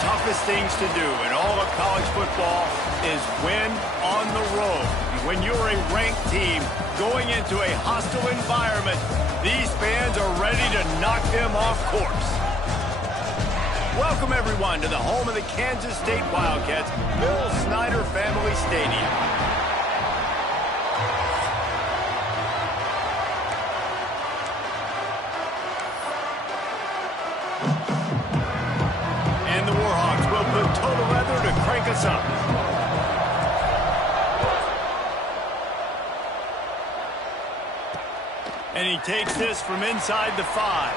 toughest things to do in all of college football is win on the road. When you're a ranked team going into a hostile environment, these fans are ready to knock them off course. Welcome, everyone, to the home of the Kansas State Wildcats, Bill Snyder Family Stadium. And the Warhawks will put total leather to crank us up. And he takes this from inside the 5.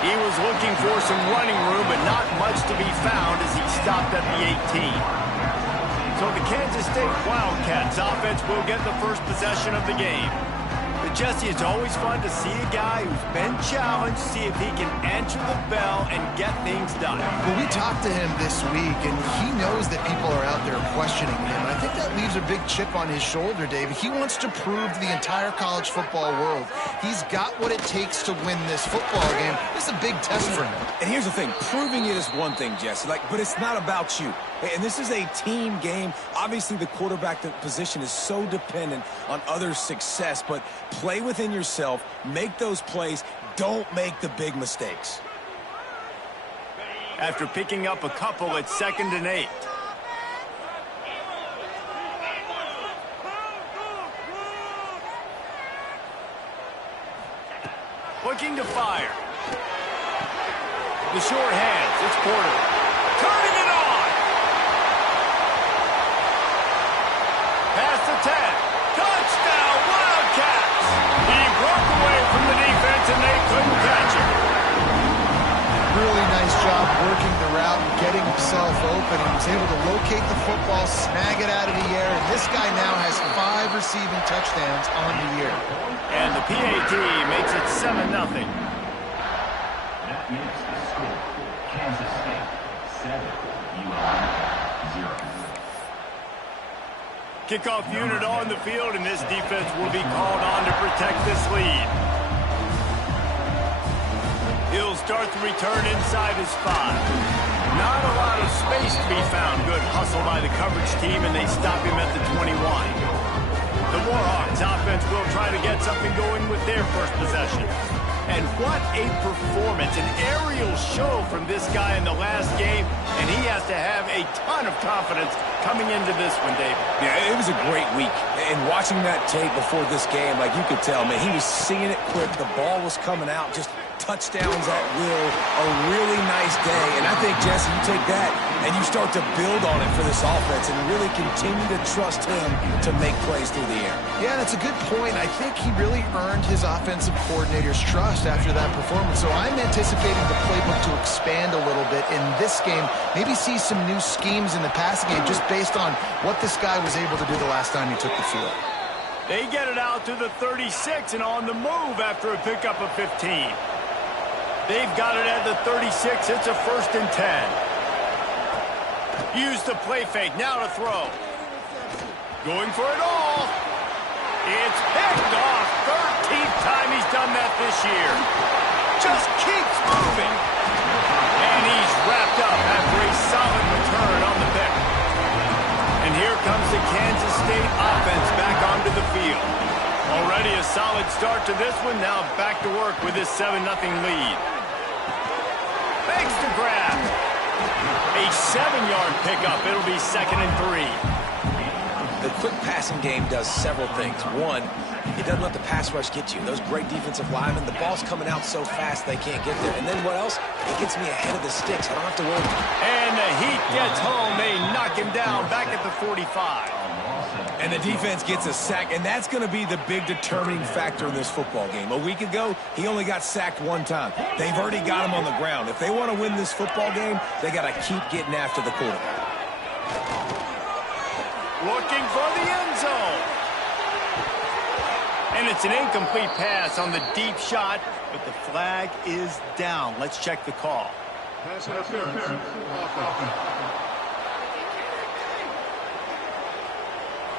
He was looking for some running room, but not much to be found as he stopped at the 18. So the Kansas State Wildcats offense will get the first possession of the game. But Jesse, it's always fun to see a guy who's been challenged, see if he can answer the bell and get things done. Well, we talked to him this week, and he knows that people are out there questioning him. I think that leaves a big chip on his shoulder, David. He wants to prove to the entire college football world he's got what it takes to win this football game. This is a big test for him. And here's the thing. Proving it is one thing, Jesse, but it's not about you. And this is a team game. Obviously, the quarterback position is so dependent on others' success, but play within yourself, make those plays, don't make the big mistakes. After picking up a couple, it's 2nd and 8. Looking to fire. The short hands, it's Porter. Turning it on! Pass the 10. Touchdown, Wildcats! He broke away from the defense and they couldn't catch him. Really nice job working the route and getting himself open. He was able to locate the football, snag it out of the air, and this guy now has 5 receiving touchdowns on the year. And the PAT makes it 7-0. That makes the score Kansas State 7, ULM 0. Kickoff unit on the field, and this defense will be called on to protect this lead. He'll start the return inside his 5. Not a lot of space to be found. Good hustle by the coverage team, and they stop him at the 21. The Warhawks offense will try to get something going with their first possession. And what a performance, an aerial show from this guy in the last game, and he has to have a ton of confidence coming into this one, David. Yeah, it was a great week. And watching that tape before this game, you could tell, man, he was seeing it quick. The ball was coming out, just touchdowns at will. A really nice day. And I think, Jesse, you take that and you start to build on it for this offense and really continue to trust him to make plays through the air. Yeah, that's a good point. I think he really earned his offensive coordinator's trust after that performance. So I'm anticipating the playbook to expand a little bit in this game. Maybe see some new schemes in the passing game just based on what this guy was able to do the last time he took the field. They get it out to the 36 and on the move after a pickup of 15. They've got it at the 36. It's a 1st and 10. Use the play fake. Now to throw. Going for it all. It's picked off. 13th time he's done that this year. Just keeps moving. And he's wrapped up after a solid return on the pick. And here comes the Kansas State offense back onto the field. Already a solid start to this one. Now back to work with this 7-0 lead. Makes the grab. A 7-yard pickup. It'll be 2nd and 3. The quick passing game does several things. One, it doesn't let the pass rush get you. Those great defensive linemen, the ball's coming out so fast they can't get there. And then what else? It gets me ahead of the sticks. I don't have to worry. And the Heat gets home. They knock him down back at the 45. And the defense gets a sack, and that's going to be the big determining factor in this football game. A week ago, he only got sacked 1 time. They've already got him on the ground. If they want to win this football game, they got to keep getting after the quarterback. Looking for the end zone. And it's an incomplete pass on the deep shot, but the flag is down. Let's check the call. Pass interference.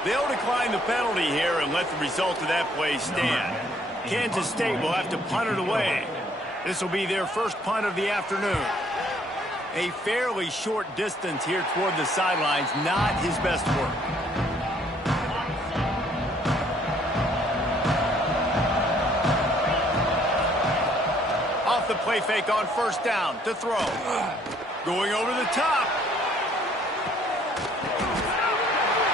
They'll decline the penalty here and let the result of that play stand. Kansas State will have to punt it away. This will be their first punt of the afternoon. A fairly short distance here toward the sidelines, not his best work. Off the play fake on first down to throw. Going over the top.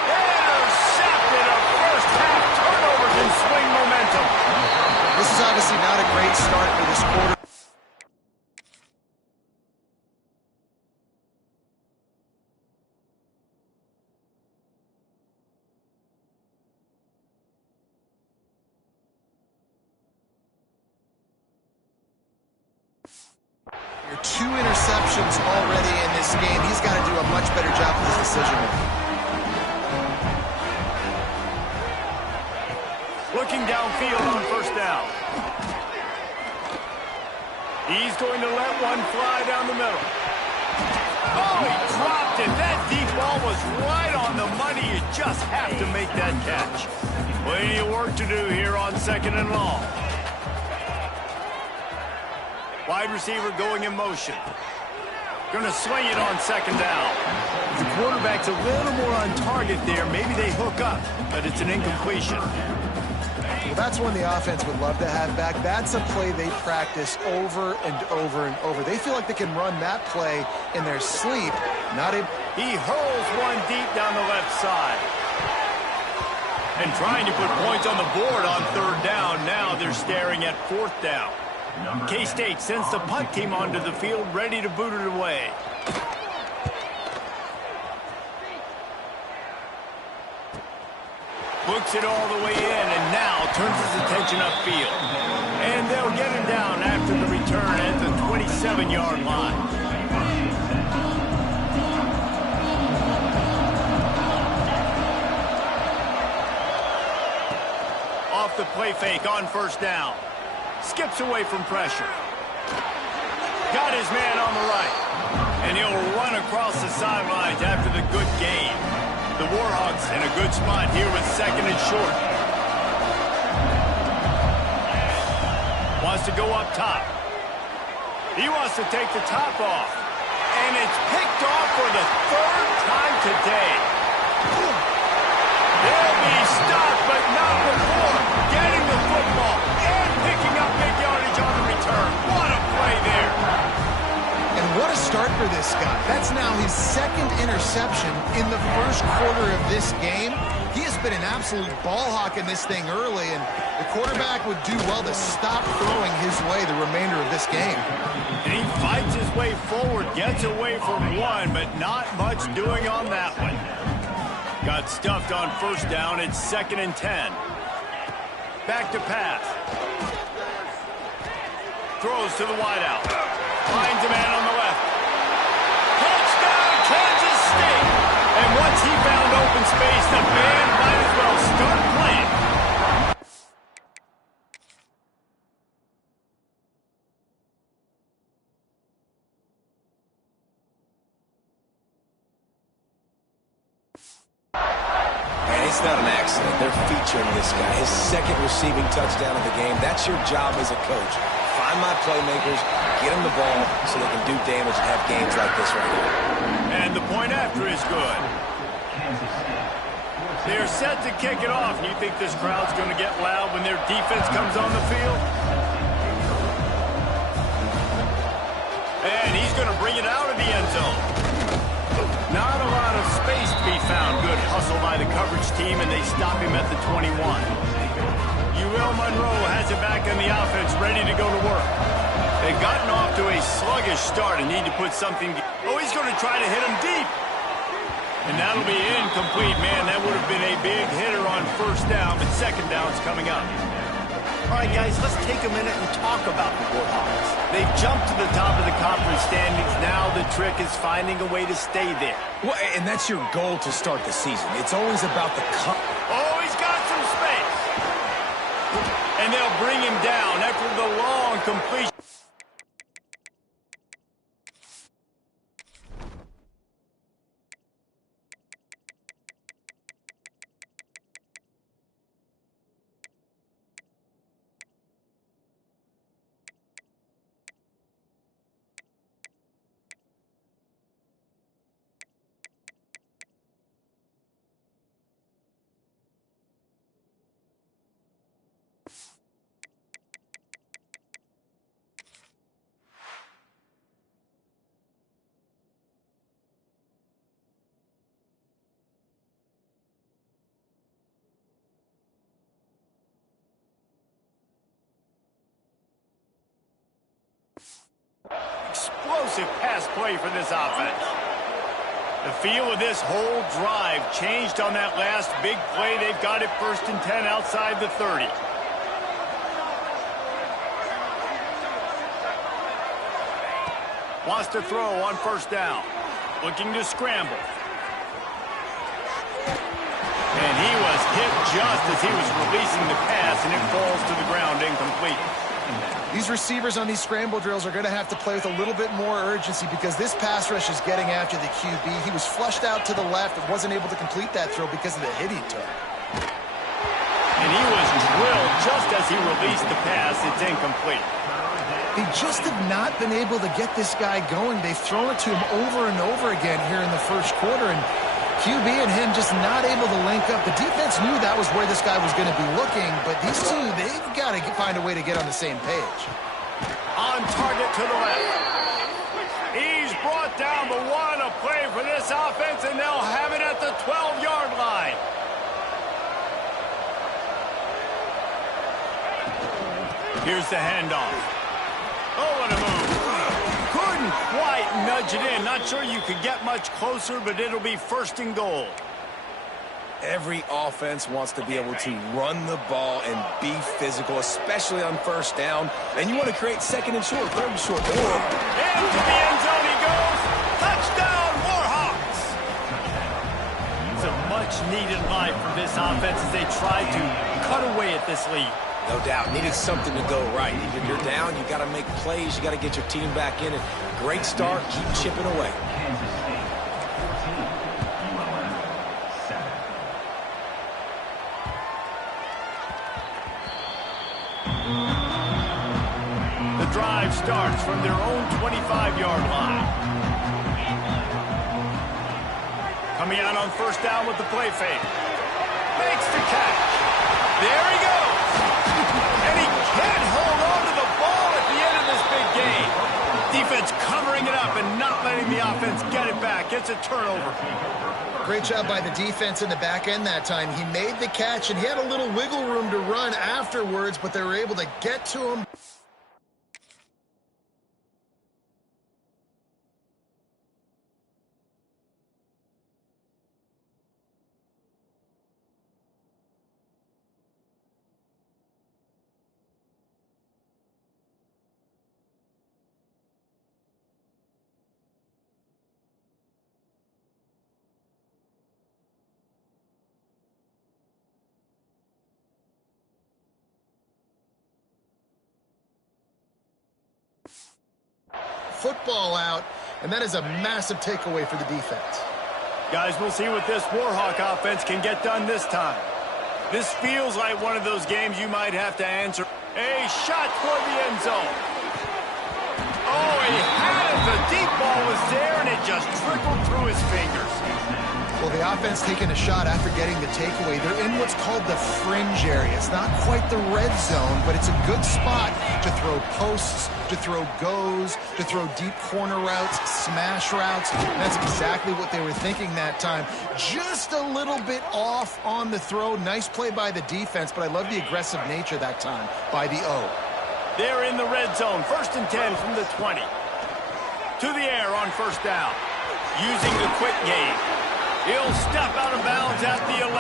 Intercepted. A first half turnover can swing momentum. This is obviously not a great start for this quarter. Two interceptions already in this game. He's got to do a much better job with his decision making. Looking downfield on first down. He's going to let one fly down the middle. Oh, he dropped it. That deep ball was right on the money. You just have to make that catch. Plenty of work to do here on second and long. Wide receiver going in motion. Going to swing it on second down. The quarterback's a little more on target there. Maybe they hook up, but it's an incompletion. Well, that's one the offense would love to have back. That's a play they practice over and over and over. They feel like they can run that play in their sleep. He hurls one deep down the left side. And trying to put points on the board on third down. Now they're staring at fourth down. K-State sends the punt team onto the field, ready to boot it away. Books it all the way in, and now turns his attention upfield. And they'll get him down after the return at the 27-yard line. Off the play fake on first down. Skips away from pressure. Got his man on the right. And he'll run across the sidelines after the good gain. The Warhawks in a good spot here with second and short. Wants to go up top. He wants to take the top off. And it's picked off for the third time today. They'll be stopped, but not before getting the football and picking up big yardage on the return. What a play there. And what a start for this guy. That's now his second interception in the first quarter of this game. He has been an absolute ball hawk in this thing early, and the quarterback would do well to stop throwing his way the remainder of this game. And he fights his way forward, gets away from one, but not much doing on that one. Got stuffed on first down. It's 2nd and 10. Back to pass. Throws to the wideout. Finds a man on the left. Touchdown, Kansas State! And once he found open space, the band might as well start playing. It's not an accident. They're featuring this guy. His second receiving touchdown of the game. That's your job as a coach. Find my playmakers, get them the ball so they can do damage and have games like this right here. And the point after is good. They're set to kick it off. You think this crowd's going to get loud when their defense comes on the field? And he's going to bring it out of the end zone. Not a lot of space to be found. Good hustle by the coverage team, and they stop him at the 21. UL Monroe has it back in the offense, ready to go to work. They've gotten off to a sluggish start and need to put something... Oh, he's going to try to hit him deep. And that'll be incomplete. Man, that would have been a big hitter on first down, but second down's coming up. All right, guys, let's take a minute and talk about the Warhawks. They've jumped to the top of the conference standings. Now the trick is finding a way to stay there. Well, and that's your goal to start the season. It's always about the cut. Oh, he's got some space. And they'll bring him down after the long completion. explosive pass play for this offense. The feel of this whole drive changed on that last big play. They've got it 1st and 10 outside the 30. Wants to throw on 1st down. Looking to scramble. And he was hit just as he was releasing the pass, and it falls to the ground incomplete. These receivers on these scramble drills are going to have to play with a little bit more urgency because this pass rush is getting after the QB. He was flushed out to the left and wasn't able to complete that throw because of the hit he took. And he was drilled just as he released the pass. It's incomplete. They just have not been able to get this guy going. They've thrown it to him over and over again here in the 1st quarter, and QB and him just not able to link up. The defense knew that was where this guy was going to be looking, but these two, they've got to find a way to get on the same page. On target to the left. He's brought down the one, a play for this offense, and they'll have it at the 12-yard line. Here's the handoff. Oh, what a move. Couldn't quite nudge it in. Not sure you could get much closer, but it'll be 1st and goal. Every offense wants to be able to run the ball and be physical, especially on 1st down. And you want to create 2nd and short, 3rd and short. Into the end zone he goes. Touchdown, Warhawks! It's a much-needed line for this offense as they try to cut away at this lead. No doubt. Needed something to go right. If you're down, you got to make plays. You got to get your team back in it. Great start. Keep chipping away. Kansas State 14, ULM 7. The drive starts from their own 25-yard line. Coming out on 1st down with the play fake. Makes the catch. There he goes. And he can't hold on to the ball at the end of this big game. Defense covering it up and not letting the offense get it back. It's a turnover. Great job by the defense in the back end that time. He made the catch, and he had a little wiggle room to run afterwards, but they were able to get to him. Football out, and that is a massive takeaway for the defense. Guys, we'll see what this Warhawk offense can get done this time. This feels like one of those games you might have to answer. A shot toward the end zone. Oh, he had it. The deep ball was there, and it just trickled through his fingers. Well, the offense taking a shot after getting the takeaway. They're in what's called the fringe area. It's not quite the red zone, but it's a good spot to throw posts, to throw goes, to throw deep corner routes, smash routes. And that's exactly what they were thinking that time. Just a little bit off on the throw. Nice play by the defense, but I love the aggressive nature that time by the O. They're in the red zone. 1st and 10 from the 20. To the air on 1st down. Using the quick game. He'll step out of bounds at the 11.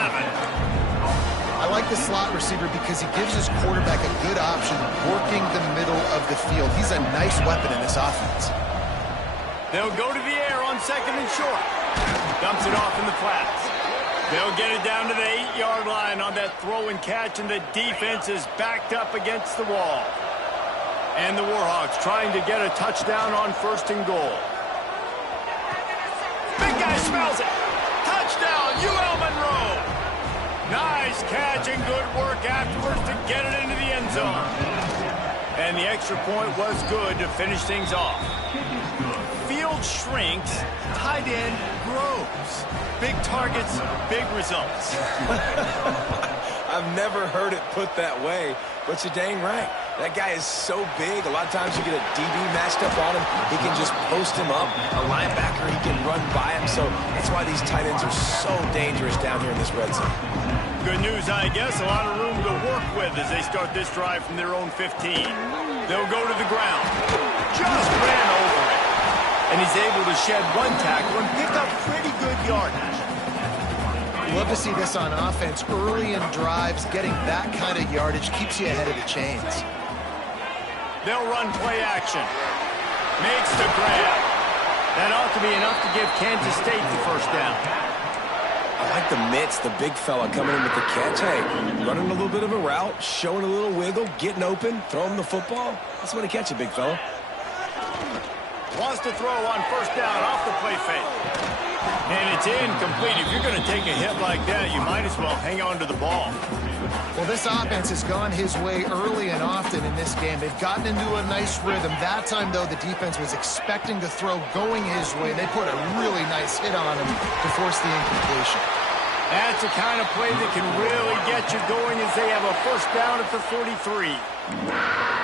I like the slot receiver because he gives his quarterback a good option working the middle of the field. He's a nice weapon in this offense. They'll go to the air on 2nd and short. Dumps it off in the flats. They'll get it down to the 8-yard line on that throw and catch, and the defense is backed up against the wall. And the Warhawks trying to get a touchdown on 1st and goal. Big guy smells it. Touchdown, UL Monroe. Nice catch and good work afterwards to get it into the end zone. And the extra point was good to finish things off. Field shrinks, tight end grows. Big targets, big results. I've never heard it put that way, but you're dang right. That guy is so big. A lot of times you get a DB matched up on him. He can just post him up. A linebacker, he can run by him. So that's why these tight ends are so dangerous down here in this red zone. Good news, I guess. A lot of room to work with as they start this drive from their own 15. They'll go to the ground. Just ran over it. And he's able to shed one tackle and pick up pretty good yardage. Love to see this on offense. Early in drives, getting that kind of yardage keeps you ahead of the chains. They'll run play action. Makes the grab. That ought to be enough to give Kansas State the first down. I like the mitts, the big fella coming in with the catch. Hey, running a little bit of a route, showing a little wiggle, getting open, throwing the football. That's the way to catch it, big fella. Wants to throw on first down off the play fake. And it's incomplete. If you're going to take a hit like that, you might as well hang on to the ball. Well, this offense has gone his way early and often in this game. They've gotten into a nice rhythm. That time, though, the defense was expecting to throw going his way. They put a really nice hit on him to force the incompletion. That's the kind of play that can really get you going as they have a first down at the 43.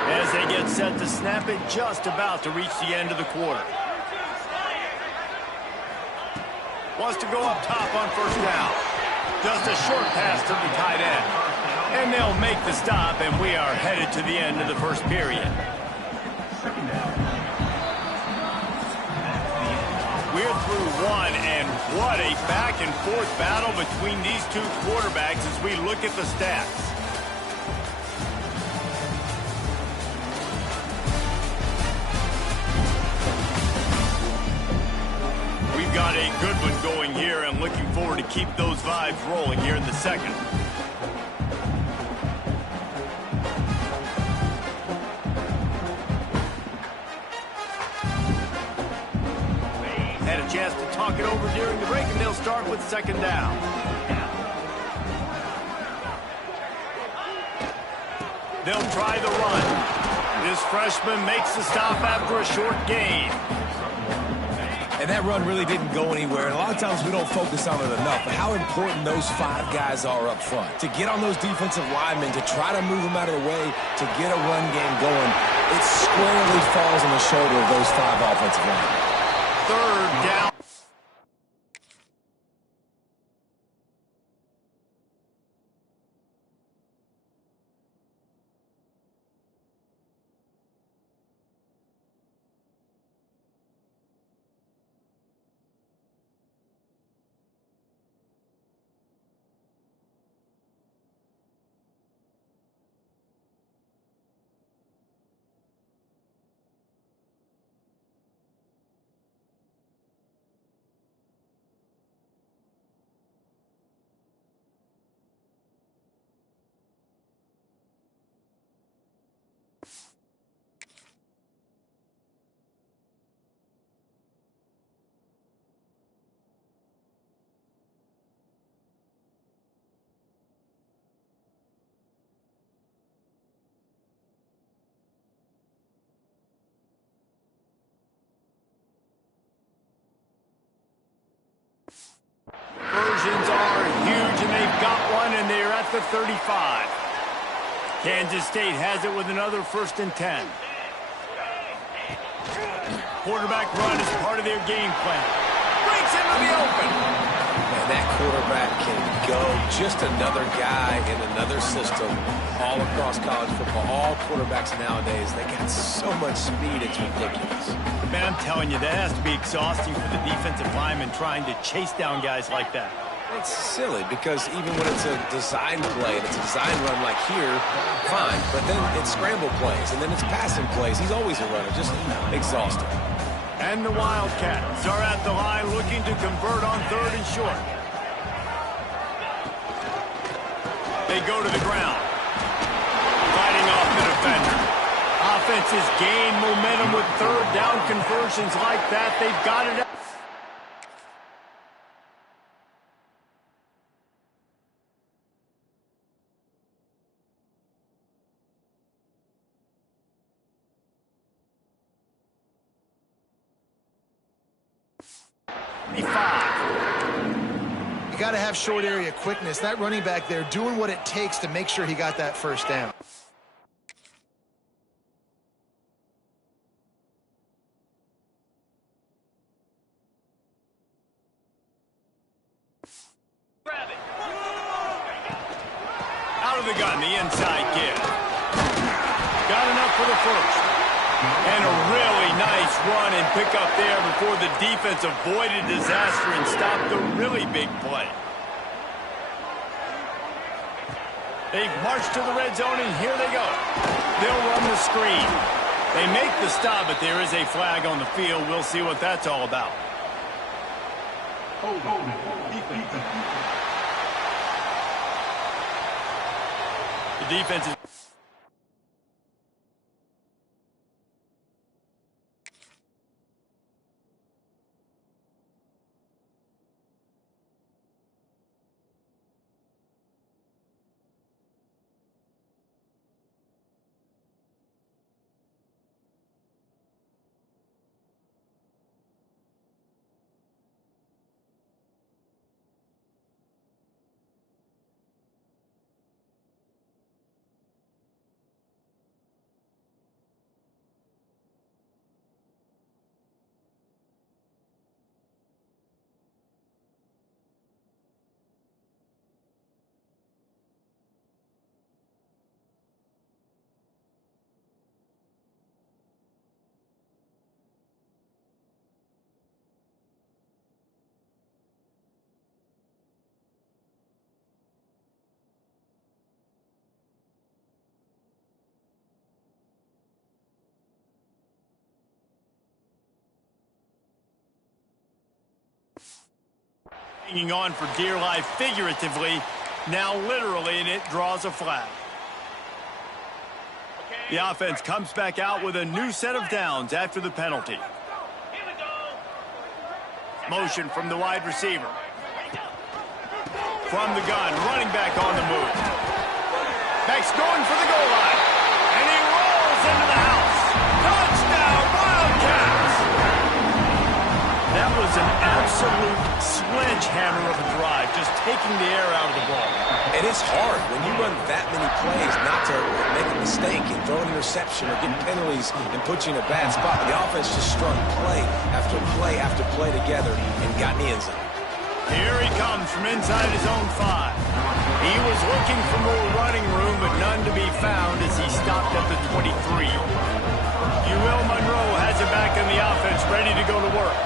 As they get set to snap it, just about to reach the end of the quarter. Wants to go up top on first down. Just a short pass to the tight end. And they'll make the stop, and we are headed to the end of the first period. We're through one, and what a back-and-forth battle between these two quarterbacks as we look at the stats. We've got a good one going here, and looking forward to keep those vibes rolling here in the second. Had a chance to talk it over during the break, and they'll start with second down. They'll try the run. This freshman makes the stop after a short gain. And that run really didn't go anywhere. And a lot of times we don't focus on it enough. But how important those five guys are up front. To get on those defensive linemen, to try to move them out of the way, to get a run game going, it squarely falls on the shoulder of those five offensive linemen. Third down. Conversions are huge, and they've got one, and they're at the 35. Kansas State has it with another 1st and 10. Quarterback run is part of their game plan. Breaks into the open. Man, that quarterback can go. Just another guy in another system all across college football. All quarterbacks nowadays, they got so much speed, it's ridiculous. Man, I'm telling you, that has to be exhausting for the defensive lineman trying to chase down guys like that. It's silly because even when it's a design play and it's a design run like here, fine. But then it's scramble plays and then it's passing plays. He's always a runner, just exhausting. And the Wildcats are at the line looking to convert on 3rd and short. They go to the ground. Fighting off the defender. Offenses gain momentum with 3rd down conversions like that. They've got it. You got to have short area quickness. That running back there doing what it takes to make sure he got that first down. Out of the gun, the inside give. Got enough for the first. And a really nice run and pick up there before the defense avoided disaster and stopped the really big play. They've marched to the red zone, and here they go. They'll run the screen. They make the stop, but there is a flag on the field. We'll see what that's all about. The defense is... hanging on for dear life figuratively, now literally, and it draws a flag. The offense comes back out with a new set of downs after the penalty. Motion from the wide receiver. From the gun, running back on the move. Back's going for the goal line. And he rolls into the house. Touchdown, Wildcats! That was an absolute sledgehammer of a drive, just taking the air out of the ball. And it's hard when you run that many plays not to make a mistake and throw an interception or get penalties and put you in a bad spot. The offense just strung play after play after play together and got in the end zone. Here he comes from inside his own 5. He was looking for more running room, but none to be found as he stopped at the 23. UL Monroe has it back in the offense, ready to go to work.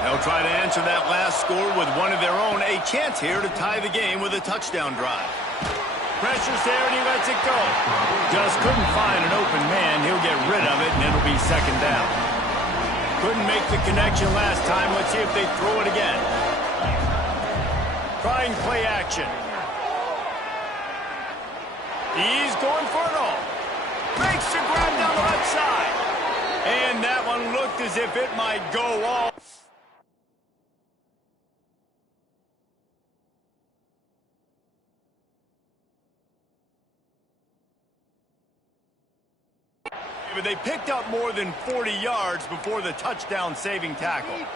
They'll try to answer that last score with one of their own. A chance here to tie the game with a touchdown drive. Pressure's there, and he lets it go. Just couldn't find an open man. He'll get rid of it, and it'll be second down. Couldn't make the connection last time. Let's see if they throw it again. Trying play action. He's going for it all. Makes the grab down the right side. And that one looked as if it might go all. But they picked up more than 40 yards before the touchdown-saving tackle.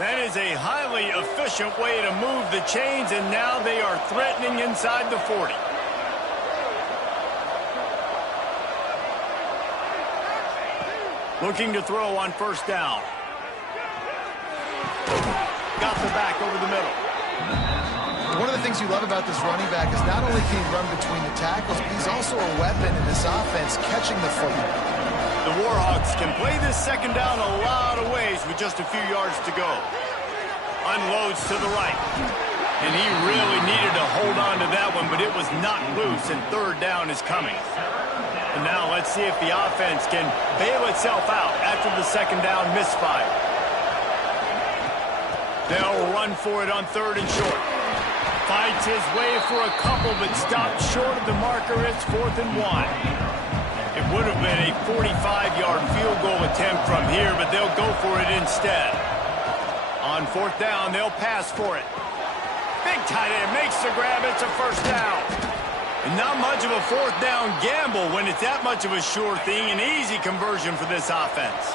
That is a highly efficient way to move the chains, and now they are threatening inside the 40. Looking to throw on first down. Got the back over the middle. One of the things you love about this running back is not only can he run between the tackles, but he's also a weapon in this offense, catching the football. The Warhawks can play this second down a lot of ways with just a few yards to go. Unloads to the right. And he really needed to hold on to that one, but it was not loose, and third down is coming. And now let's see if the offense can bail itself out after the second down misfire. They'll run for it on third and short. Fights his way for a couple, but stopped short of the marker. It's 4th and 1. It would have been a 45-yard field goal attempt from here, but they'll go for it instead. On 4th down, they'll pass for it. Big tight end makes the grab. It's a first down. And not much of a 4th down gamble when it's that much of a sure thing. An easy conversion for this offense.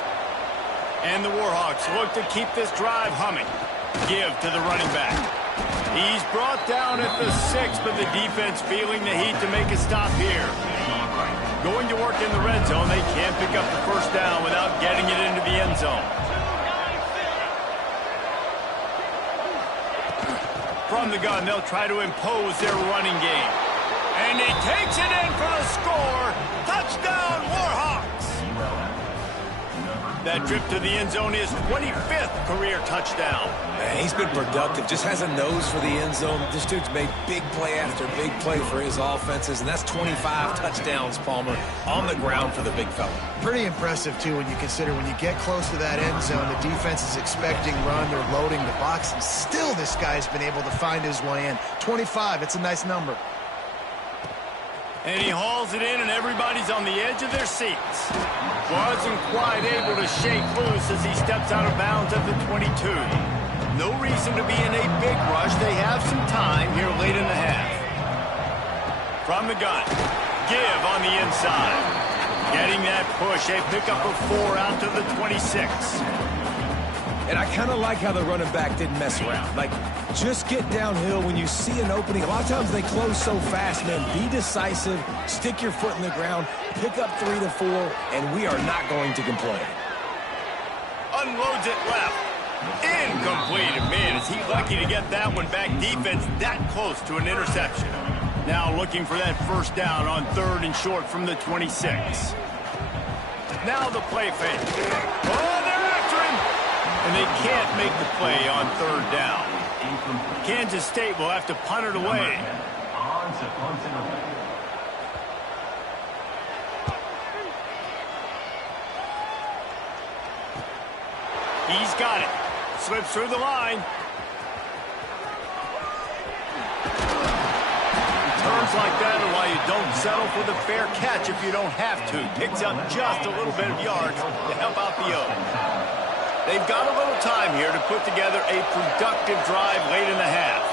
And the Warhawks look to keep this drive humming. Give to the running back. He's brought down at the 6, but the defense feeling the heat to make a stop here. Going to work in the red zone, they can't pick up the first down without getting it into the end zone. From the gun, they'll try to impose their running game. And he takes it in for the score. Touchdown, Warhawks! That trip to the end zone is 25th career touchdown. Man, he's been productive, just has a nose for the end zone. This dude's made big play after big play for his offenses, and that's 25 touchdowns, Palmer, on the ground for the big fella. Pretty impressive, too, when you consider when you get close to that end zone, the defense is expecting run, they're loading the box, and still this guy's been able to find his way in. 25, it's a nice number. And he hauls it in, and everybody's on the edge of their seats. Wasn't quite able to shake loose as he steps out of bounds at the 22. No reason to be in a big rush. They have some time here late in the half. From the gun, give on the inside. Getting that push, a pickup of 4 out to the 26. And I kind of like how the running back didn't mess around. Like, just get downhill when you see an opening. A lot of times they close so fast, man. Be decisive, stick your foot in the ground, pick up 3 to 4, and we are not going to complain. Unloads it left. Incomplete. Man, is he lucky to get that one back. Defense that close to an interception. Now looking for that first down on 3rd and short from the 26. Now the play fake. Oh, they're after him. And they can't make the play on 3rd down. Kansas State will have to punt it away. He's got it. Slips through the line. Turns like that are why you don't settle for the fair catch if you don't have to. Picks up just a little bit of yards to help out the O. They've got a little time here to put together a productive drive late in the half.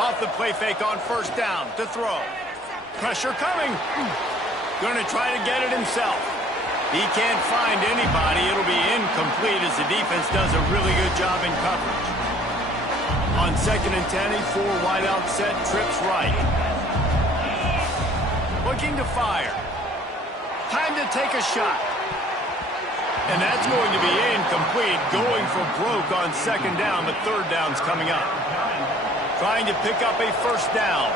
Off the play fake on 1st down to throw. Pressure coming. Going to try to get it himself. He can't find anybody. It'll be incomplete as the defense does a really good job in coverage. On 2nd and 10, a 4 wideout set, trips right. Looking to fire. Time to take a shot. And that's going to be incomplete. Going for broke on 2nd down, but 3rd down's coming up. Trying to pick up a 1st down.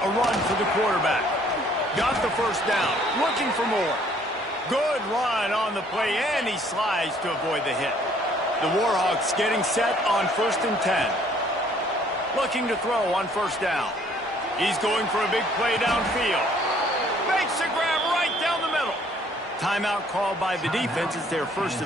A run for the quarterback. Got the 1st down. Looking for more. Good run on the play, and he slides to avoid the hit. The Warhawks getting set on 1st and 10. Looking to throw on 1st down. He's going for a big play downfield. Makes a grab right down the middle. Timeout called by the defense. It's their first.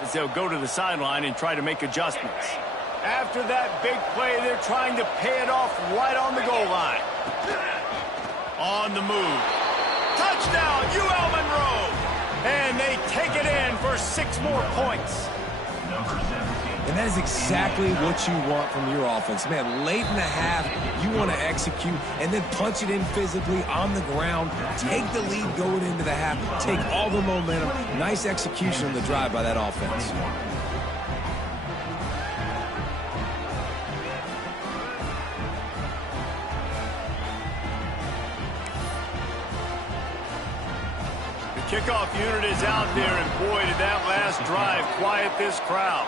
As they'll go to the sideline and try to make adjustments. After that big play, they're trying to pay it off right on the goal line. On the move. Touchdown, UL Monroe! And they take it in for 6 more points. And that is exactly what you want from your offense. Man, late in the half, you want to execute and then punch it in physically on the ground. Take the lead going into the half. Take all the momentum. Nice execution on the drive by that offense. Kickoff unit is out there, and boy, did that last drive quiet this crowd.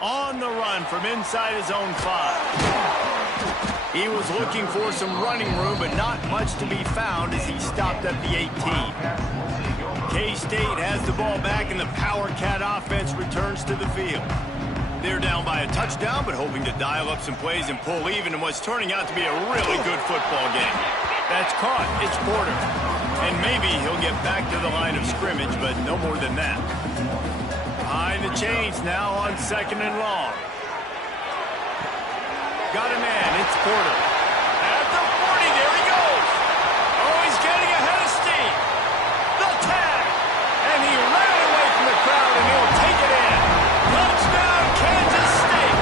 On the run from inside his own 5. He was looking for some running room, but not much to be found as he stopped at the 18. K-State has the ball back, and the Power Cat offense returns to the field. They're down by a touchdown, but hoping to dial up some plays and pull even in what's turning out to be a really good football game. That's caught. It's Porter. And maybe he'll get back to the line of scrimmage, but no more than that. Behind the chains now on 2nd and long. Got a man. It's Porter. At the 40, there he goes. Oh, he's getting ahead of steam. The tag. And he ran away from the crowd, and he'll take it in. Touchdown, Kansas State.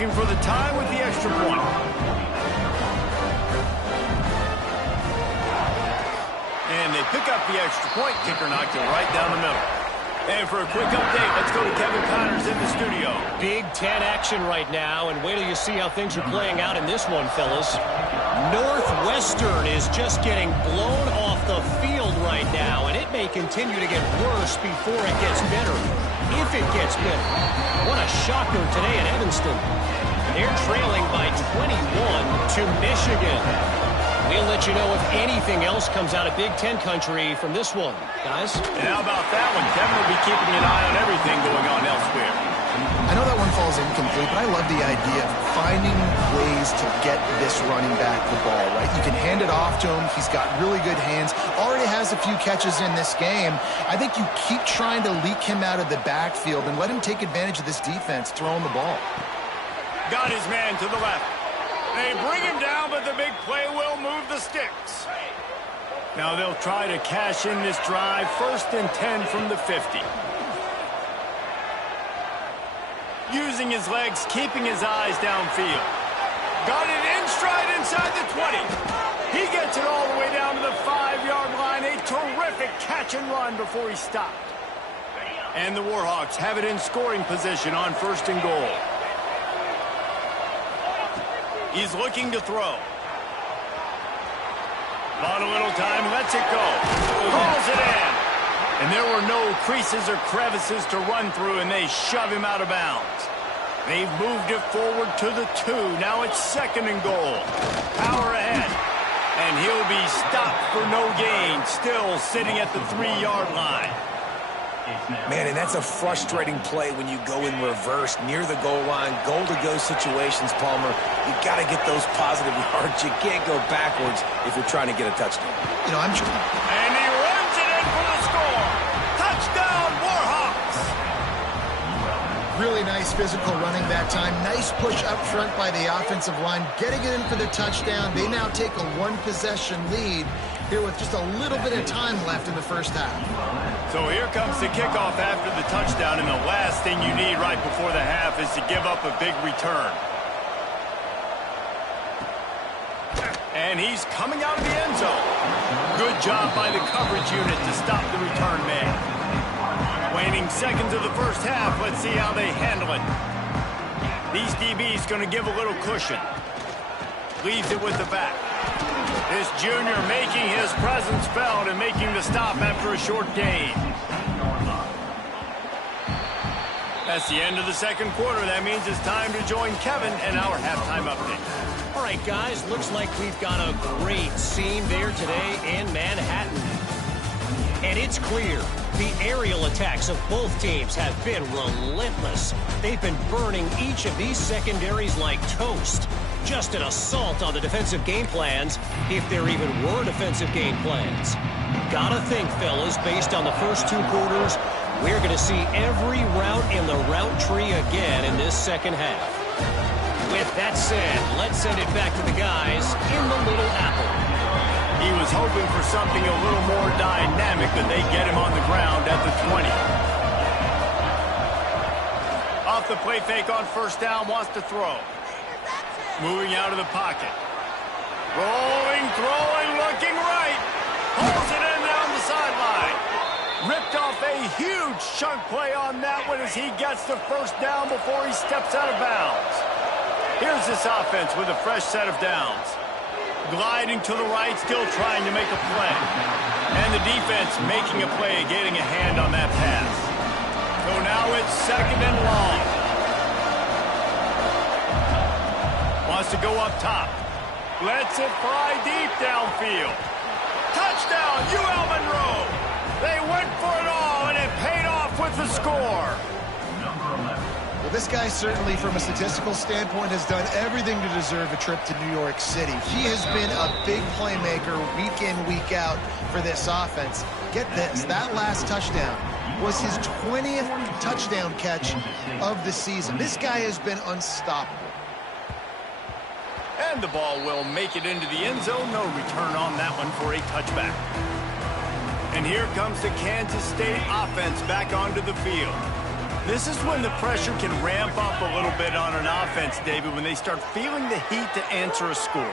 looking for the tie with the extra point. And they pick up the extra point. Kicker knocked it right down the middle. And for a quick update, let's go to Kevin Connors in the studio. Big Ten action right now, and wait till you see how things are playing out in this one, fellas. Northwestern is just getting blown off the field right now, and it may continue to get worse before it gets better. If it gets better. What a shocker today in Evanston. They're trailing by 21 to Michigan. We'll let you know if anything else comes out of Big Ten country from this one, guys. And how about that one? Kevin will be keeping an eye on everything going on elsewhere. I know that one falls incomplete, but I love the idea of finding ways to get this running back the ball, right? You can hand it off to him. He's got really good hands. Already has a few catches in this game. I think you keep trying to leak him out of the backfield and let him take advantage of this defense throwing the ball. Got his man to the left. They bring him down, but the big play will move the sticks. Now they'll try to cash in this drive. 1st and 10 from the 50. Using his legs, keeping his eyes downfield. Got it in stride inside the 20. He gets it all the way down to the 5-yard line. A terrific catch and run before he stopped. And the Warhawks have it in scoring position on 1st and goal. He's looking to throw. Not a little time, lets it go. Hauls it in. And there were no creases or crevices to run through, and they shove him out of bounds. They've moved it forward to the 2. Now it's 2nd and goal. Power ahead. And he'll be stopped for no gain, still sitting at the 3-yard line. Man, and that's a frustrating play when you go in reverse near the goal line, goal-to-go situations, Palmer. You got to get those positive yards. You can't go backwards if you're trying to get a touchdown. You know, And he runs it in for the score. Touchdown, Warhawks. really nice physical running that time. Nice push up front by the offensive line, getting it in for the touchdown. They now take a 1-possession lead here with just a little bit of time left in the first half. So here comes the kickoff after the touchdown, and the last thing you need right before the half is to give up a big return. And he's coming out of the end zone. Good job by the coverage unit to stop the return man. Waning seconds of the first half, let's see how they handle it. These DBs going to give a little cushion. Leaves it with the back. This junior making his presence felt and making the stop after a short gain. That's the end of the second quarter. That means it's time to join Kevin and our halftime update. All right, guys, looks like we've got a great scene there today in Manhattan. And it's clear the aerial attacks of both teams have been relentless. They've been burning each of these secondaries like toast. Just an assault on the defensive game plans, if there even were defensive game plans. Gotta think, fellas, based on the first two quarters, we're going to see every route in the route tree again in this second half. With that said, let's send it back to the guys in the Little Apple. He was hoping for something a little more dynamic, but they get him on the ground at the 20. Off the play fake on first down, wants to throw. Moving out of the pocket. Rolling, throwing, looking right. Pulls it in down the sideline. Ripped off a huge chunk play on that one as he gets the first down before he steps out of bounds. Here's this offense with a fresh set of downs. Gliding to the right, still trying to make a play. And the defense making a play, getting a hand on that pass. So now it's 2nd and long. Wants to go up top. Lets it fly deep downfield. Touchdown, UL Monroe. They went for it all, and it paid off with the score. Well, this guy certainly, from a statistical standpoint, has done everything to deserve a trip to New York City. He has been a big playmaker week in, week out for this offense. Get this, that last touchdown was his 20th touchdown catch of the season. This guy has been unstoppable. And the ball will make it into the end zone. No return on that one for a touchback. And here comes the Kansas State offense back onto the field. This is when the pressure can ramp up a little bit on an offense, David, when they start feeling the heat to answer a score.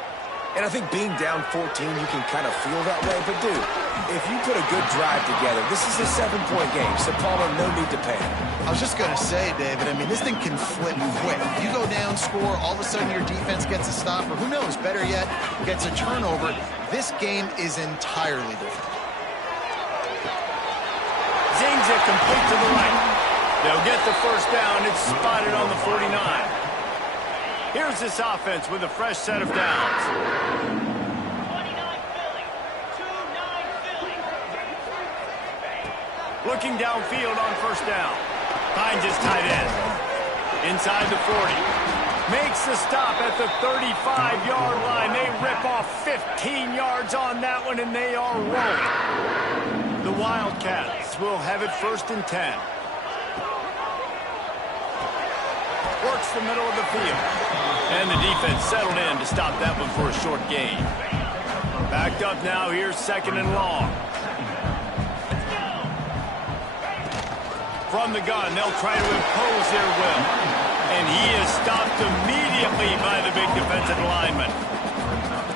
And I think being down 14, you can kind of feel that way. But, dude, if you put a good drive together, this is a 7-point game. So, Palmer, no need to panic. I was just going to say, David, I mean, this thing can flip quick. You go down, score, all of a sudden your defense gets a stop, or who knows, better yet, gets a turnover. This game is entirely different. Zings it complete to the right. They'll get the first down. It's spotted on the 49. Here's this offense with a fresh set of downs. 29 Philly. 2-9 Philly. Looking downfield on first down. Finds his tight end. Inside the 40. Makes the stop at the 35-yard line. They rip off 15 yards on that one, and they are rolling. The Wildcats will have it 1st and 10. Works the middle of the field. And the defense settled in to stop that one for a short gain. Backed up now, here's 2nd and long. From the gun, they'll try to impose their will. And he is stopped immediately by the big defensive lineman.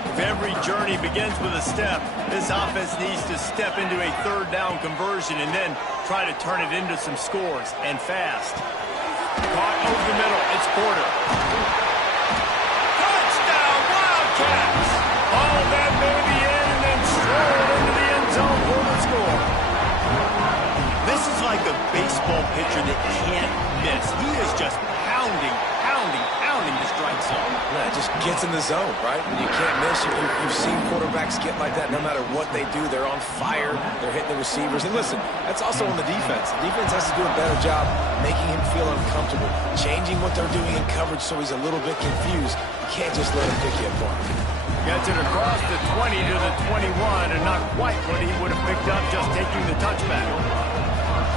If every journey begins with a step, this offense needs to step into a 3rd down conversion and then try to turn it into some scores, and fast. Caught over the middle. It's Porter. Touchdown, Wildcats! All that baby in and then stroll into the end zone for the score. This is like a baseball pitcher that can't miss. He is just pounding the strike zone. Yeah, it just gets in the zone, right? You can't miss. You've seen quarterbacks get like that no matter what they do. They're on fire. They're hitting the receivers. And listen, that's also on the defense. The defense has to do a better job making him feel uncomfortable, changing what they're doing in coverage so he's a little bit confused. You can't just let him pick you apart. Gets it across the 20 to the 21, and not quite what he would have picked up just taking the touchback.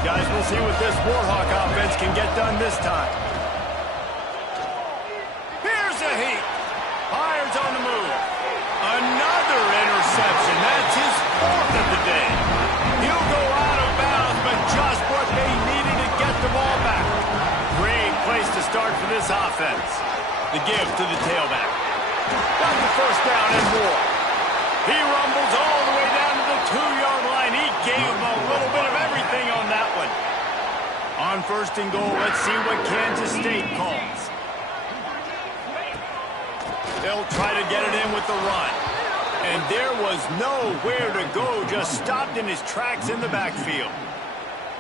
Guys, we'll see what this Warhawk offense can get done this time. Here's a heat. Fires on the move. Another interception. That's his 4th of the day. He'll go out of bounds, but just what they needed to get the ball back. Great place to start for this offense. The give to the tailback. Got the first down and more. He rumbles all the way down to the 2-yard line. He gave him a little bit of everything on that one. On 1st and goal, let's see what Kansas State calls. They'll try to get it in with the run. And there was nowhere to go, just stopped in his tracks in the backfield.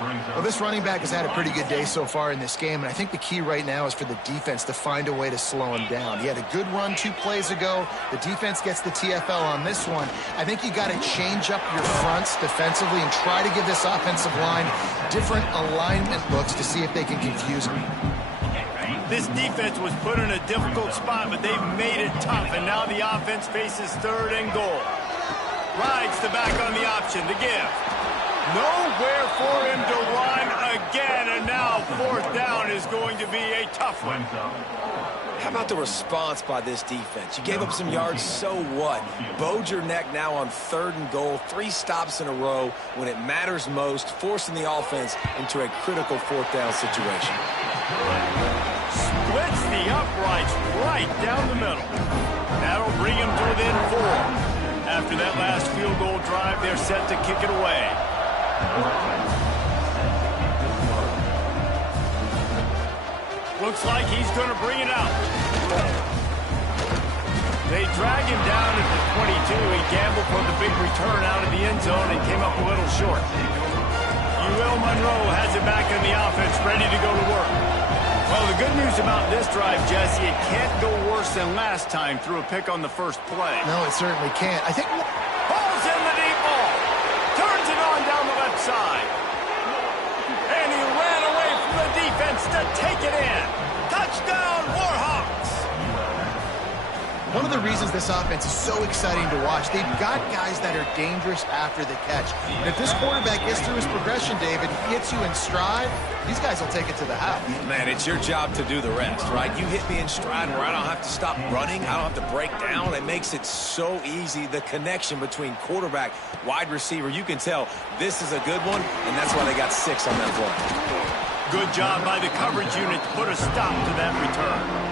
Well, this running back has had a pretty good day so far in this game, and I think the key right now is for the defense to find a way to slow him down. He had a good run 2 plays ago. The defense gets the TFL on this one. I think you got to change up your fronts defensively and try to give this offensive line different alignment looks to see if they can confuse him. This defense was put in a difficult spot, but they've made it tough, and now the offense faces 3rd and goal. Rides the back on the option, the give. Nowhere for him to run again, and now 4th down is going to be a tough one. How about the response by this defense? You gave up some yards, so what? Bowed your neck now on 3rd and goal, 3 stops in a row when it matters most, forcing the offense into a critical 4th down situation. Splits the uprights right down the middle. That'll bring him to within 4. After that last field goal drive, they're set to kick it away. Looks like he's going to bring it out. They drag him down at the 22. He gambled for the big return out of the end zone and came up a little short. UL Monroe has it back in the offense, ready to go to work. Well, the good news about this drive, Jesse, it can't go worse than last time through a pick on the first play. No, it certainly can't. I think... Pulls in the deep ball. Turns it on down the left side. And he ran away from the defense to take it in. Touchdown, Warhawks! One of the reasons this offense is so exciting to watch, they've got guys that are dangerous after the catch. And if this quarterback gets through his progression, David, hits you in stride, these guys will take it to the house. Man, it's your job to do the rest, right? You hit me in stride where I don't have to stop running. I don't have to break down. It makes it so easy, the connection between quarterback, wide receiver. You can tell this is a good one, and that's why they got 6 on that play. Good job by the coverage unit to put a stop to that return.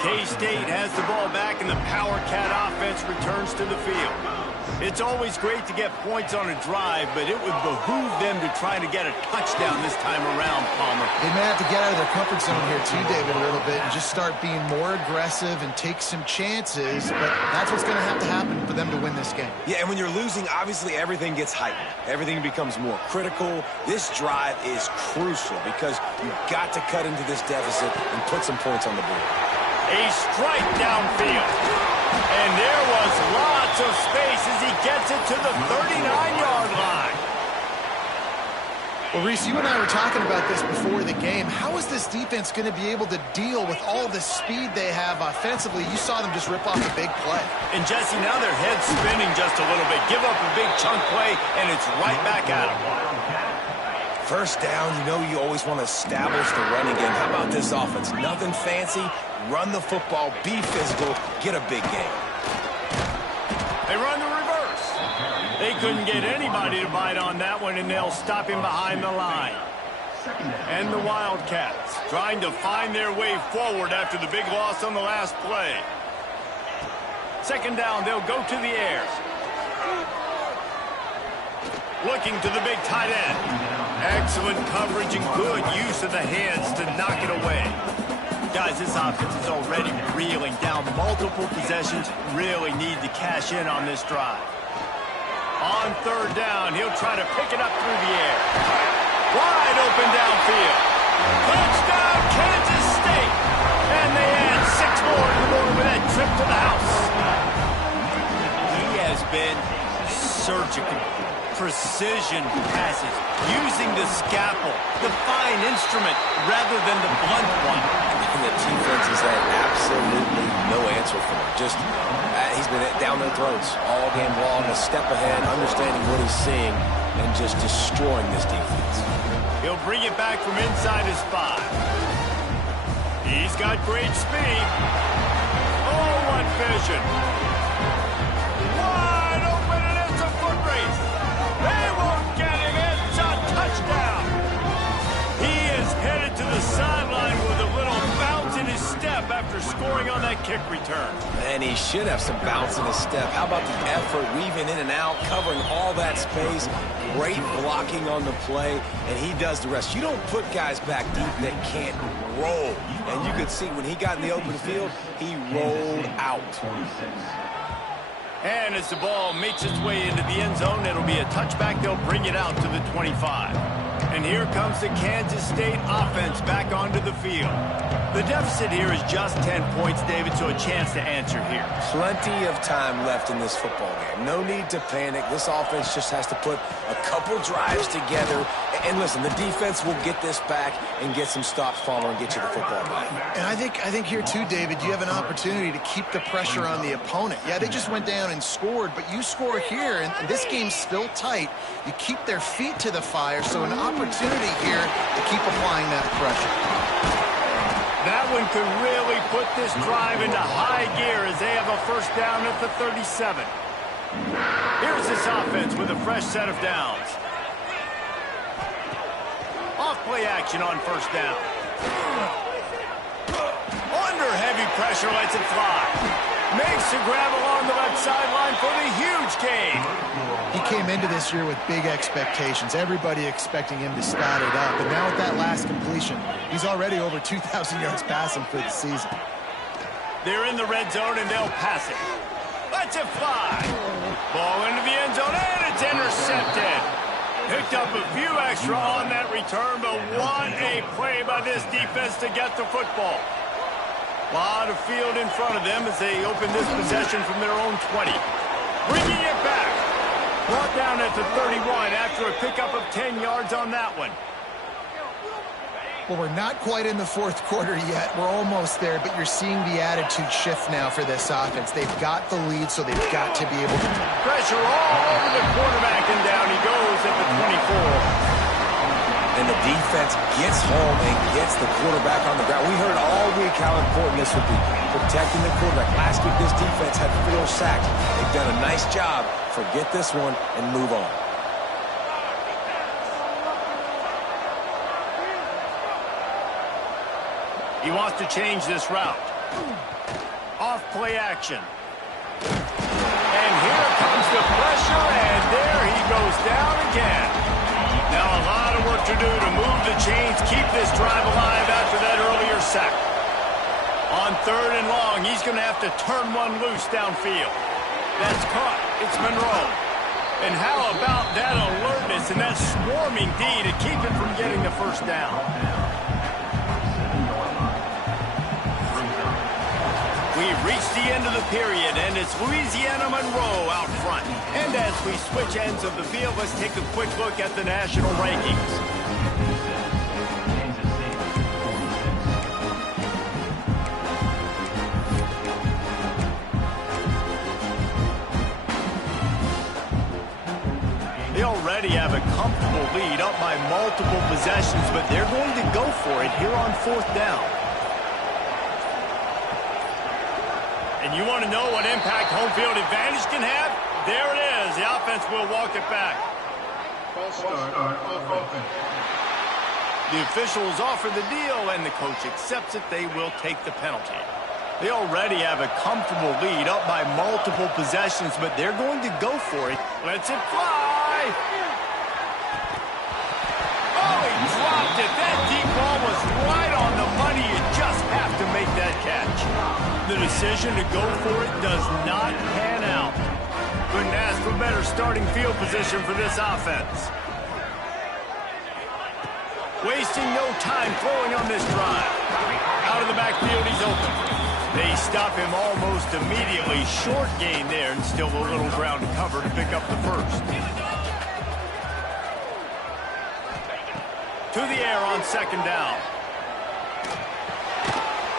K-State has the ball back, and the Power Cat offense returns to the field. It's always great to get points on a drive, but it would behoove them to try to get a touchdown this time around, Palmer. They may have to get out of their comfort zone here too, David, a little bit, and just start being more aggressive and take some chances, but that's what's going to happen for them to win this game. Yeah, and when you're losing, obviously everything gets heightened. Everything becomes more critical. This drive is crucial because you've got to cut into this deficit and put some points on the board. A strike downfield. And there was lots of space as he gets it to the 39-yard line. Well, Reese, you and I were talking about this before the game. How is this defense going to be able to deal with all the speed they have offensively? You saw them just rip off a big play. And, Jesse, now their head's spinning just a little bit. Give up a big chunk play, and it's right back at them. First down, you know you always want to establish the running game. How about this offense? Nothing fancy. Run the football, be physical, get a big game. They run the reverse. They couldn't get anybody to bite on that one, and they'll stop him behind the line. And the Wildcats trying to find their way forward after the big loss on the last play. Second down, they'll go to the air. Looking to the big tight end. Excellent coverage and good use of the hands to knock it away. Guys, this offense is already reeling down multiple possessions. Really need to cash in on this drive. On third down, he'll try to pick it up through the air. Wide open downfield. Touchdown, Kansas State. And they add 6 more to the board with that trip to the house. He has been surgical. Precision passes, using the scalpel, the fine instrument, rather than the blunt one. And the defense has had absolutely no answer for him. Just, he's been down their throats all game long, a step ahead, understanding what he's seeing, and just destroying this defense. He'll bring it back from inside his 5. He's got great speed. Oh, what vision. Wide open, and it's a foot race. They won't get him. It's a touchdown. He is headed to the sideline with a little bounce in his step after scoring on that kick return. And he should have some bounce in his step. How about the effort, weaving in and out, covering all that space, great blocking on the play, and he does the rest. You don't put guys back deep that can't roll. And you could see when he got in the open field, he rolled out. And as the ball makes its way into the end zone, it'll be a touchback. They'll bring it out to the 25. And here comes the Kansas State offense back onto the field. The deficit here is just 10 points, David, so a chance to answer here. Plenty of time left in this football game. No need to panic. This offense just has to put a couple drives together. And listen, the defense will get this back and get some stops, Palmer, and get you the football back. And I think here too, David, you have an opportunity to keep the pressure on the opponent. Yeah, they just went down and scored, but you score here, and this game's still tight. You keep their feet to the fire, so an opportunity here to keep applying that pressure. That one could really put this drive into high gear as they have a first down at the 37. Here's this offense with a fresh set of downs. Off-play action on first down. Under heavy pressure, lets it fly. Makes the grab along the left sideline for the huge gain. He came into this year with big expectations. Everybody expecting him to start it up. And now with that last completion, he's already over 2,000 yards passing for the season. They're in the red zone, and they'll pass it. Lets it fly. Ball into the end zone, and it's intercepted. Picked up a few extra on that return, but what a play by this defense to get the football. A lot of field in front of them as they open this possession from their own 20. Bringing it back. Brought down at the 31 after a pickup of 10 yards on that one. Well, we're not quite in the fourth quarter yet. We're almost there, but you're seeing the attitude shift now for this offense. They've got the lead, so they've got to be able to... Pressure all over the quarterback, and down he goes at the 24. And the defense gets home and gets the quarterback on the ground. We heard all week how important this would be, protecting the quarterback. Last week, this defense had 4 sacks. They've done a nice job. Forget this one and move on. He wants to change this route. Off play action. And here comes the pressure, and there he goes down again. Now a lot of work to do to move the chains, keep this drive alive after that earlier sack. On 3rd and long, he's going to have to turn one loose downfield. That's caught. It's Monroe. And how about that alertness and that swarming D to keep him from getting the first down? We've reached the end of the period, and it's Louisiana Monroe out front. And as we switch ends of the field, let's take a quick look at the national rankings. They already have a comfortable lead up by multiple possessions, but they're going to go for it here on 4th down. And you want to know what impact home field advantage can have? There it is. The offense will walk it back. False start on offense. The officials offer the deal, and the coach accepts it. They will take the penalty. They already have a comfortable lead up by multiple possessions, but they're going to go for it. Lets it fly. Oh, he dropped it. That deep ball was right on the money. You just have to make that catch. The decision to go for it does not pan out. Couldn't ask for better starting field position for this offense. Wasting no time throwing on this drive. Out of the backfield, he's open. They stop him almost immediately. Short gain there, and still a little ground to cover to pick up the first. To the air on 2nd down.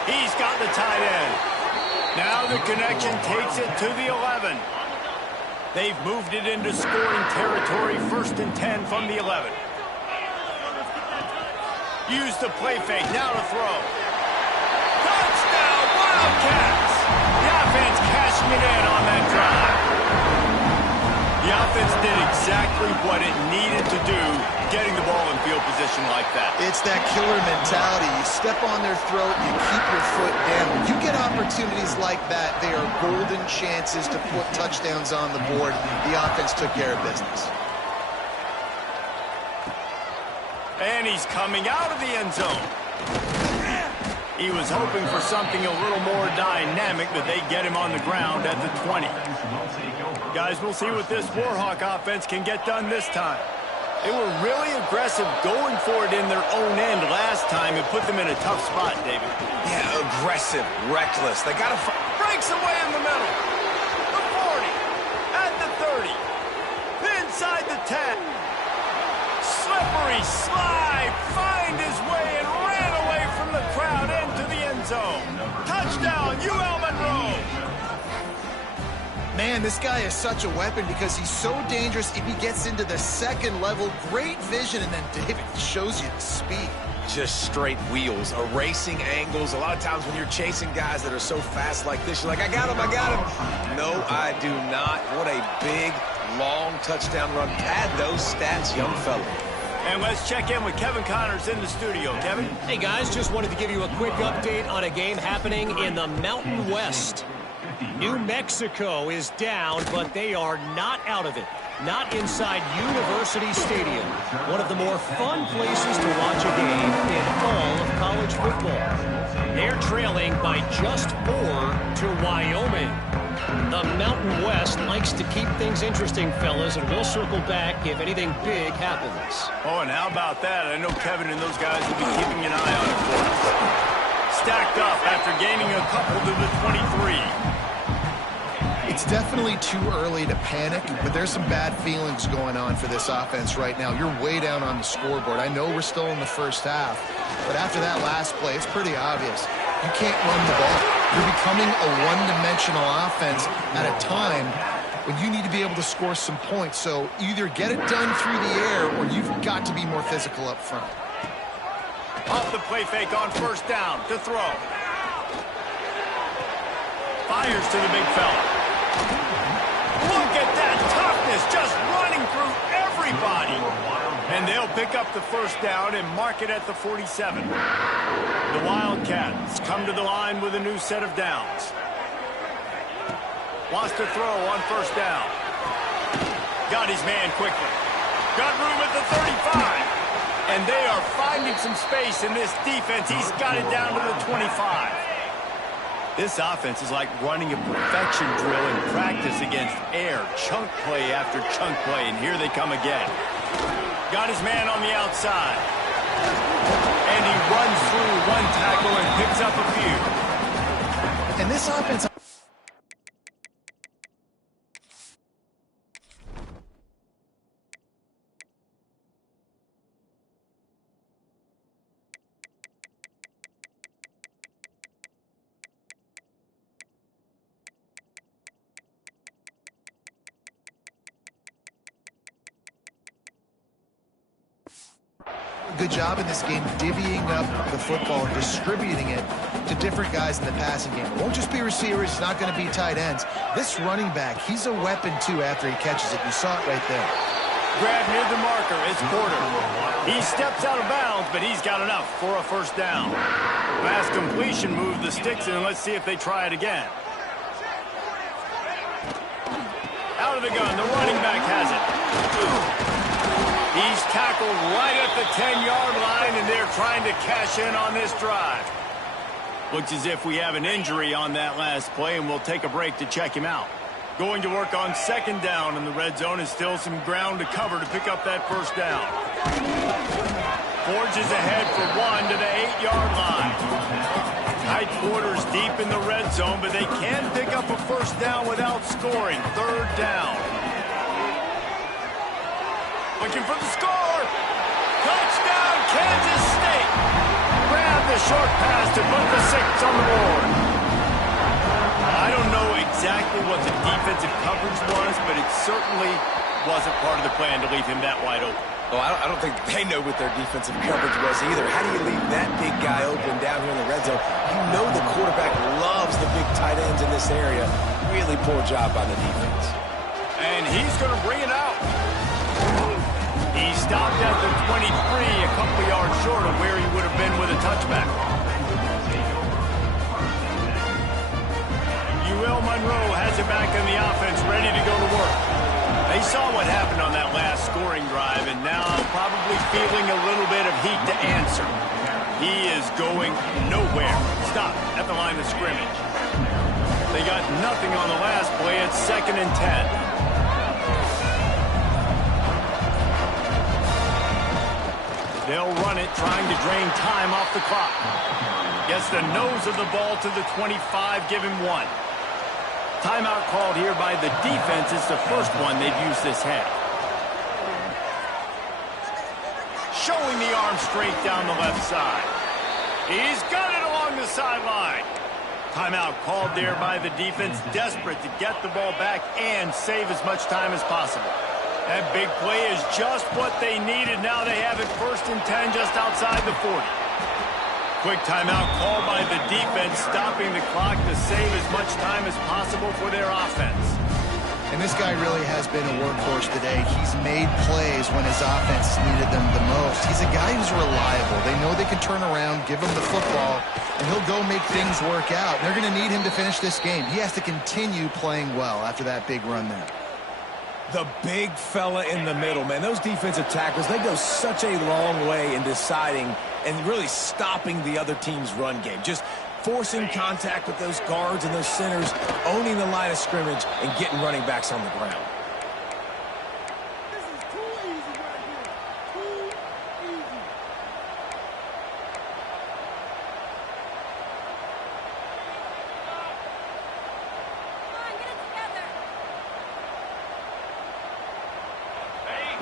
He's got the tight end. Now the connection takes it to the 11. They've moved it into scoring territory. 1st and 10 from the 11. Use the play fake. Now to throw. Touchdown, Wildcats! The offense cashing it in on that drive. The offense did exactly what it needed to do, getting the ball in field position like that. It's that killer mentality. You step on their throat, you keep your foot down. When you get opportunities like that, they are golden chances to put touchdowns on the board. The offense took care of business. And he's coming out of the end zone. He was hoping for something a little more dynamic, but they get him on the ground at the 20. Guys, we'll see what this Warhawk offense can get done this time. They were really aggressive going for it in their own end last time. It put them in a tough spot, David. Yeah, aggressive, reckless. They got to... Breaks away in the middle. The 40. At the 30. Inside the 10. Slippery slide. Find his way and ran away from the crowd into the end zone. Touchdown, UL Monroe. Man, this guy is such a weapon because he's so dangerous if he gets into the 2nd level. Great vision, and then David shows you the speed. Just straight wheels, erasing angles. A lot of times when you're chasing guys that are so fast like this, you're like, I got him, I got him. No, I do not. What a big, long touchdown run. Pad those stats, young fella. And let's check in with Kevin Connors in the studio. Kevin? Hey, guys, just wanted to give you a quick update on a game happening in the Mountain West. New Mexico is down, but they are not out of it. Not inside University Stadium, one of the more fun places to watch a game in all of college football. They're trailing by just 4 to Wyoming. The Mountain West likes to keep things interesting, fellas, and we'll circle back if anything big happens. Oh, and how about that? I know Kevin and those guys will be keeping an eye on it for us. Stacked up after gaining a couple to the 23. It's definitely too early to panic, but there's some bad feelings going on for this offense right now. You're way down on the scoreboard. I know we're still in the first half, but after that last play, it's pretty obvious. You can't run the ball. You're becoming a one-dimensional offense at a time when you need to be able to score some points. So either get it done through the air or you've got to be more physical up front. Off the play fake on 1st down to throw. Fires to the big fella. Look at that toughness, just running through everybody. And they'll pick up the first down and mark it at the 47. The Wildcats come to the line with a new set of downs. Wants to throw on first down. Got his man quickly. Got room at the 35. And they are finding some space in this defense. He's got it down to the 25. This offense is like running a perfection drill in practice against air. Chunk play after chunk play, and here they come again. Got his man on the outside. And he runs through one tackle and picks up a few. And this offense... good job in this game divvying up the football and distributing it to different guys in the passing game. It won't just be receivers. It's not going to be tight ends. This running back, he's a weapon, too, after he catches it. You saw it right there. Grab near the marker. It's Porter. He steps out of bounds, but he's got enough for a first down. Last completion moved the sticks in. Let's see if they try it again. Out of the gun. The running back has it. He's tackled right at the 10-yard line, and they're trying to cash in on this drive. Looks as if we have an injury on that last play, and we'll take a break to check him out. Going to work on second down in the red zone, and still some ground to cover to pick up that first down. Forges ahead for one to the 8-yard line. Tight quarters deep in the red zone, but they can pick up a first down without scoring. Third down. Looking for the score. Touchdown, Kansas State. Grab the short pass to put the 6 on the board. I don't know exactly what the defensive coverage was, but it certainly wasn't part of the plan to leave him that wide open. Oh, I don't think they know what their defensive coverage was either. How do you leave that big guy open down here in the red zone? You know the quarterback loves the big tight ends in this area. Really poor job by the defense. And he's going to bring it out. He stopped at the 23, a couple of yards short of where he would have been with a touchback. UL Monroe has it back in the offense, ready to go to work. They saw what happened on that last scoring drive, and now probably feeling a little bit of heat to answer. He is going nowhere. Stop at the line of scrimmage. They got nothing on the last play. It's 2nd and 10. They'll run it, trying to drain time off the clock. Gets the nose of the ball to the 25, give him 1. Timeout called here by the defense. It's the first one they've used this half. Showing the arm straight down the left side. He's got it along the sideline. Timeout called there by the defense, desperate to get the ball back and save as much time as possible. That big play is just what they needed. Now they have it 1st and 10 just outside the 40. Quick timeout called by the defense, stopping the clock to save as much time as possible for their offense. And this guy really has been a workhorse today. He's made plays when his offense needed them the most. He's a guy who's reliable. They know they can turn around, give him the football, and he'll go make things work out. They're going to need him to finish this game. He has to continue playing well after that big run there. The big fella in the middle, man. Those defensive tackles, they go such a long way in deciding and really stopping the other team's run game. Just forcing contact with those guards and those centers, owning the line of scrimmage, and getting running backs on the ground. This is too easy right here. Too easy.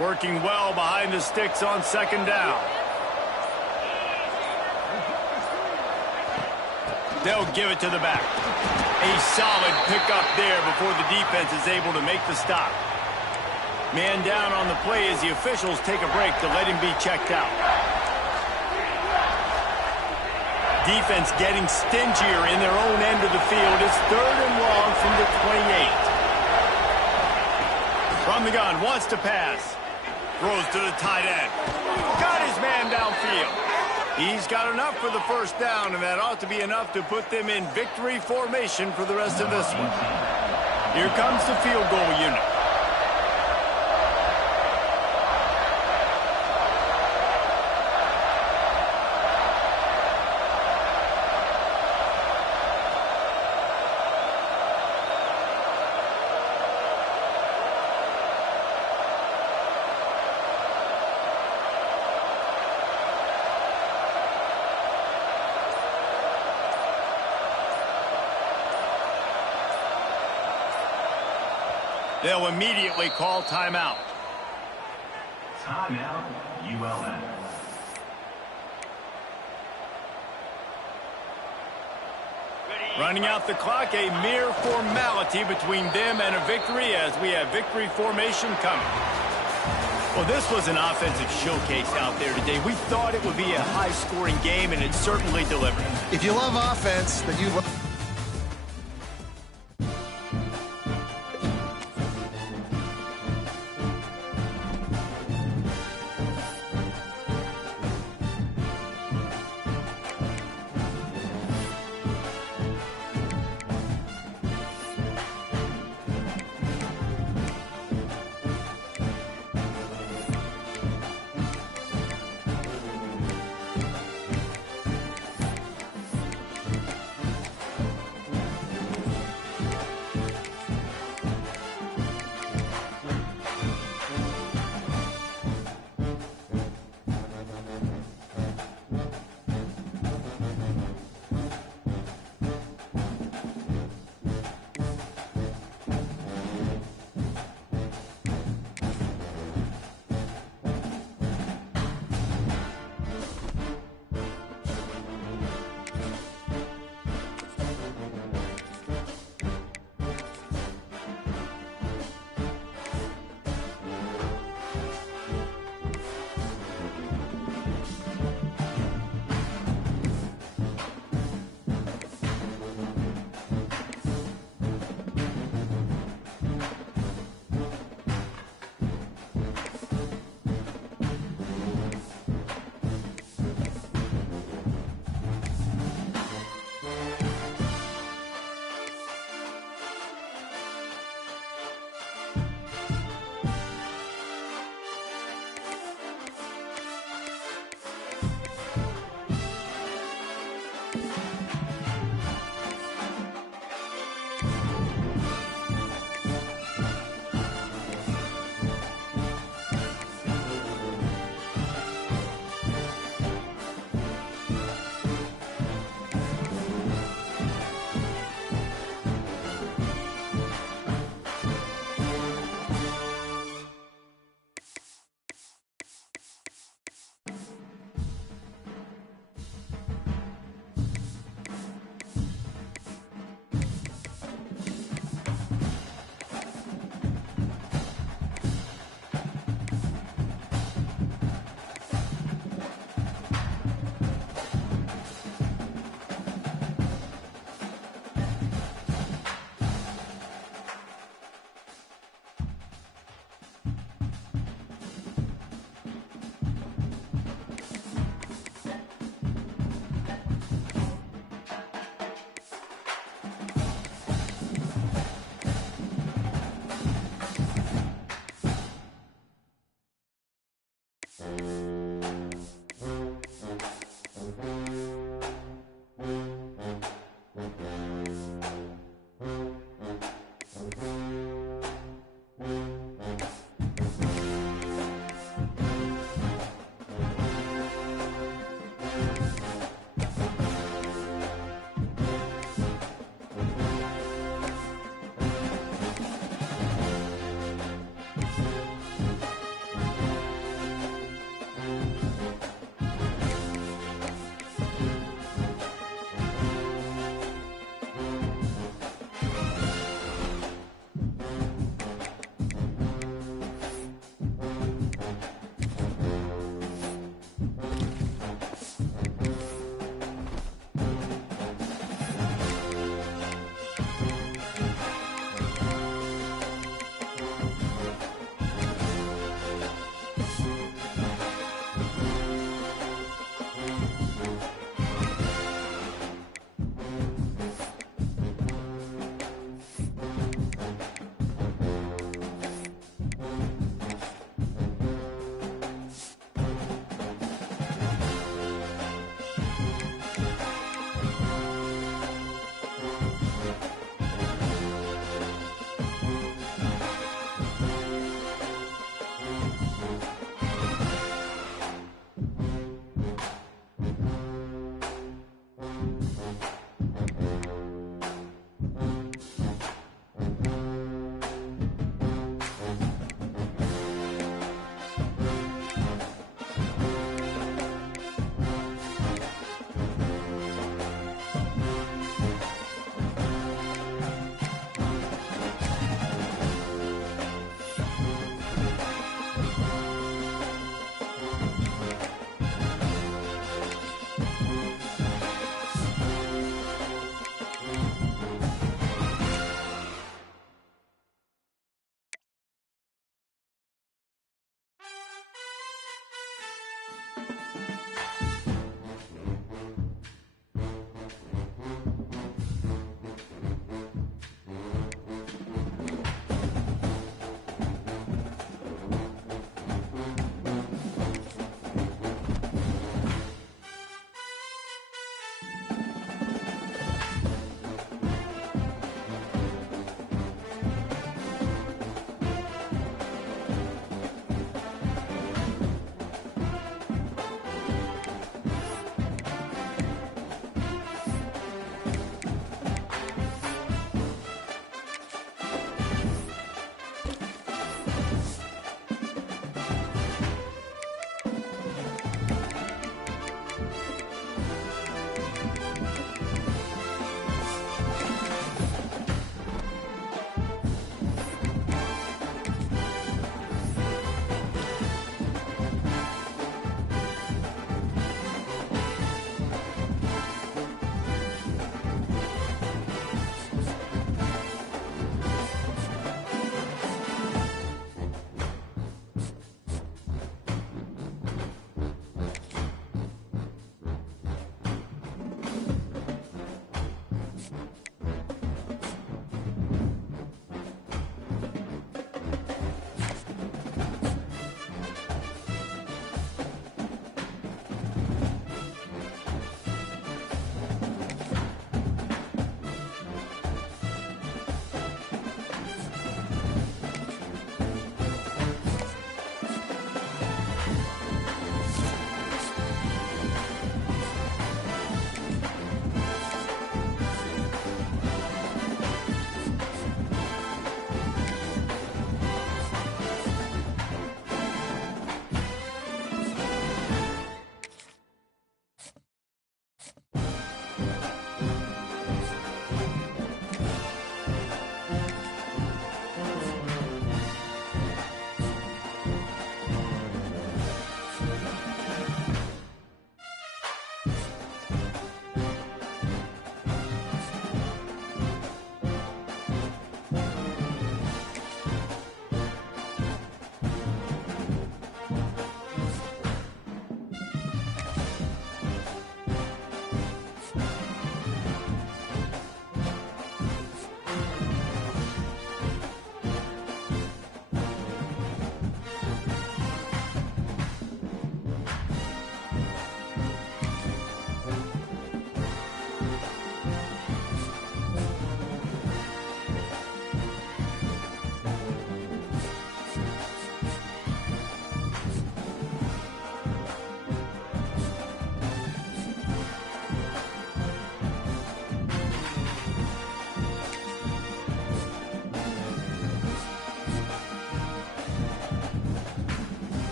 Working well behind the sticks on 2nd down. They'll give it to the back. A solid pickup there before the defense is able to make the stop. Man down on the play as the officials take a break to let him be checked out. Defense getting stingier in their own end of the field. It's 3rd and long from the 28. From the gun, wants to pass. Throws to the tight end. Got his man downfield. He's got enough for the first down, and that ought to be enough to put them in victory formation for the rest of this one. Here comes the field goal unit. They'll immediately call timeout. Timeout, ULM. Running out the clock, a mere formality between them and a victory as we have victory formation coming. Well, this was an offensive showcase out there today. We thought it would be a high-scoring game, and it certainly delivered. If you love offense, then you love...